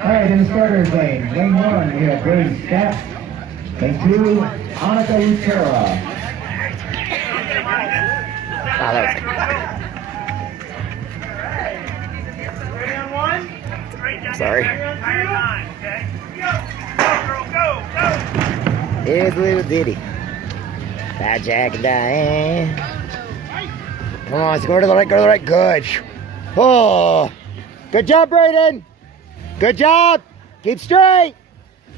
All right, in the starters lane. Lane 1, we have Grace Steph. Lane 2, Annika Utera. Wow, that was... Sorry. Here's little Diddy. Bad Jack and Diane. Come on, let's go to the right, go to the right. Good. Oh, good job, Brayden. Good job. Keep straight.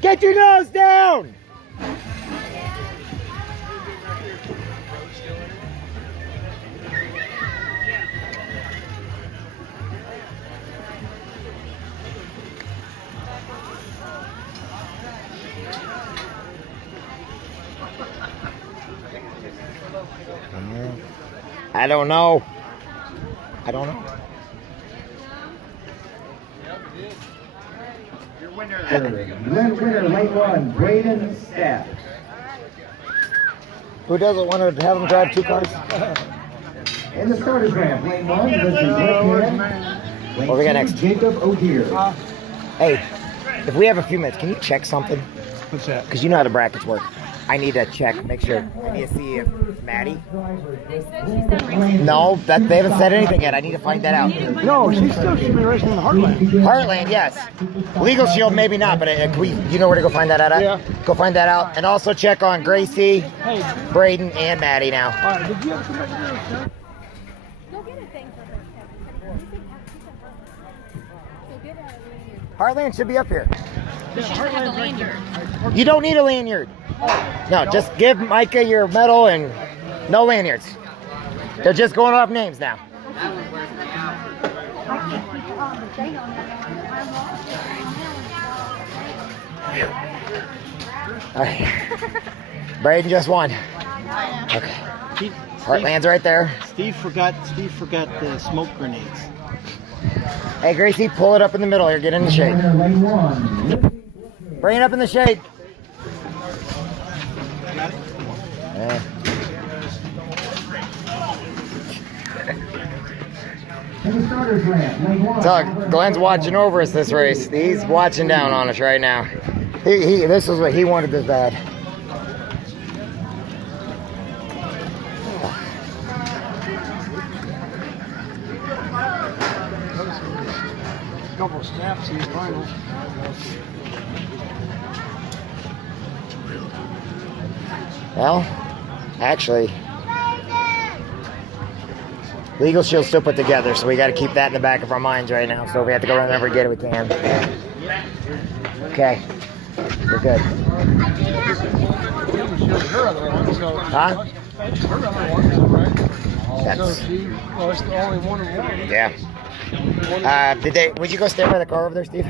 Get your nose down. I don't know. I don't know. Winner, lane 1, Braden Steph. Who doesn't want to have them drive 2 cars? In the starters ramp, lane 1, this is Rick. What we got next? Jacob O'Deer. Hey, if we have a few minutes, can you check something? What's that? Because you know how the brackets work. I need to check, make sure. I need to see if Maddie. No, that they haven't said anything yet. I need to find that out. No, she's been racing in the Heartland. Heartland, yes. Legal Shield, maybe not, but you know where to go find that out at? Yeah. Go find that out. And also check on Gracie, Hey. Braden, and Maddie now. All right, did you ever come back to this? Go get a thing for her, Kevin. So give her a lanyard. Heartland should be up here. She doesn't have a lanyard. You don't need a lanyard. No, just give Micah your medal and no lanyards. They're just going off names now. All right. Braden just won. Okay. Heartland's right there. Steve forgot the smoke grenades. Hey Gracie, pull it up in the middle here. Get in the shade. Winner, lane 1. Bring it up in the shade. Yeah. In the starters ramp, lane 1. So Glenn's watching over us this race. He's watching down on us right now. This is what he wanted this bad. A couple of snaps in the final. Well, actually, Legal Shield's still put together, so we got to keep that in the back of our minds right now. So if we have to go run over and get it, we can. Okay, we're good. Huh? That's, Well, it's the only one. yeah. Would you go stand by the car over there, Steve?